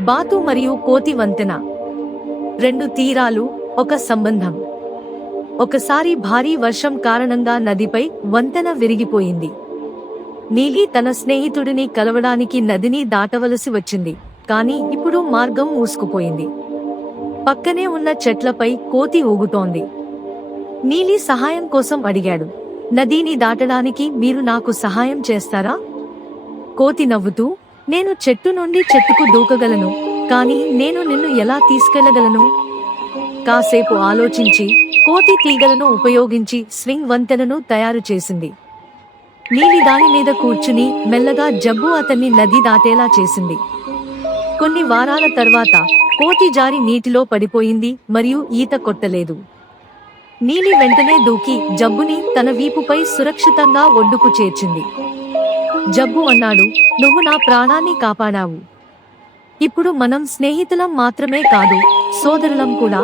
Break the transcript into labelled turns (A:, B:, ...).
A: బాతు మరియు కోతి వంతెన. రెండు తీరాలు ఒక సంబంధం. ఒకసారి భారీ వర్షం కారణంగా నదిపై వంతెన విరిగిపోయింది. నీలి తన స్నేహితుడిని కలవడానికి నదిని దాటవలసి వచ్చింది కానీ ఇప్పుడు మార్గం మూసుకుపోయింది. పక్కనే ఉన్న చెట్లపై కోతి ఊగుతోంది. నీలి సహాయం కోసం అడిగాడు నదిని దాటడానికి మీరు నాకు సహాయం చేస్తారా? కోతి నవ్వుతూ నేను చెట్టు నుండి చెట్టుకు దూకగలను కానీ నేను నిన్ను ఎలా తీసుకెళ్ళగలను? కాసేపు ఆలోచించి కోతి తీగలను ఉపయోగించి స్వింగ్ వంతెనను తయారు చేసింది. నీలి దాని మీద కూర్చుని మెల్లగా జబ్బు అతన్ని నది దాటేలా చేసింది. కొన్ని వారాల తర్వాత కోతి జారి నీటిలో పడిపోయింది మరియు ఈత కొట్టలేదు. నీలి వెంటనే దూకి జబ్బుని తన వీపుపై సురక్షితంగా ఒడ్డుకు చేర్చింది. జబ్బు అన్నాడు నువ్వు నా ప్రాణాన్ని కాపాడావు. ఇప్పుడు మనం స్నేహితులం మాత్రమే కాదు సోదరులం కూడా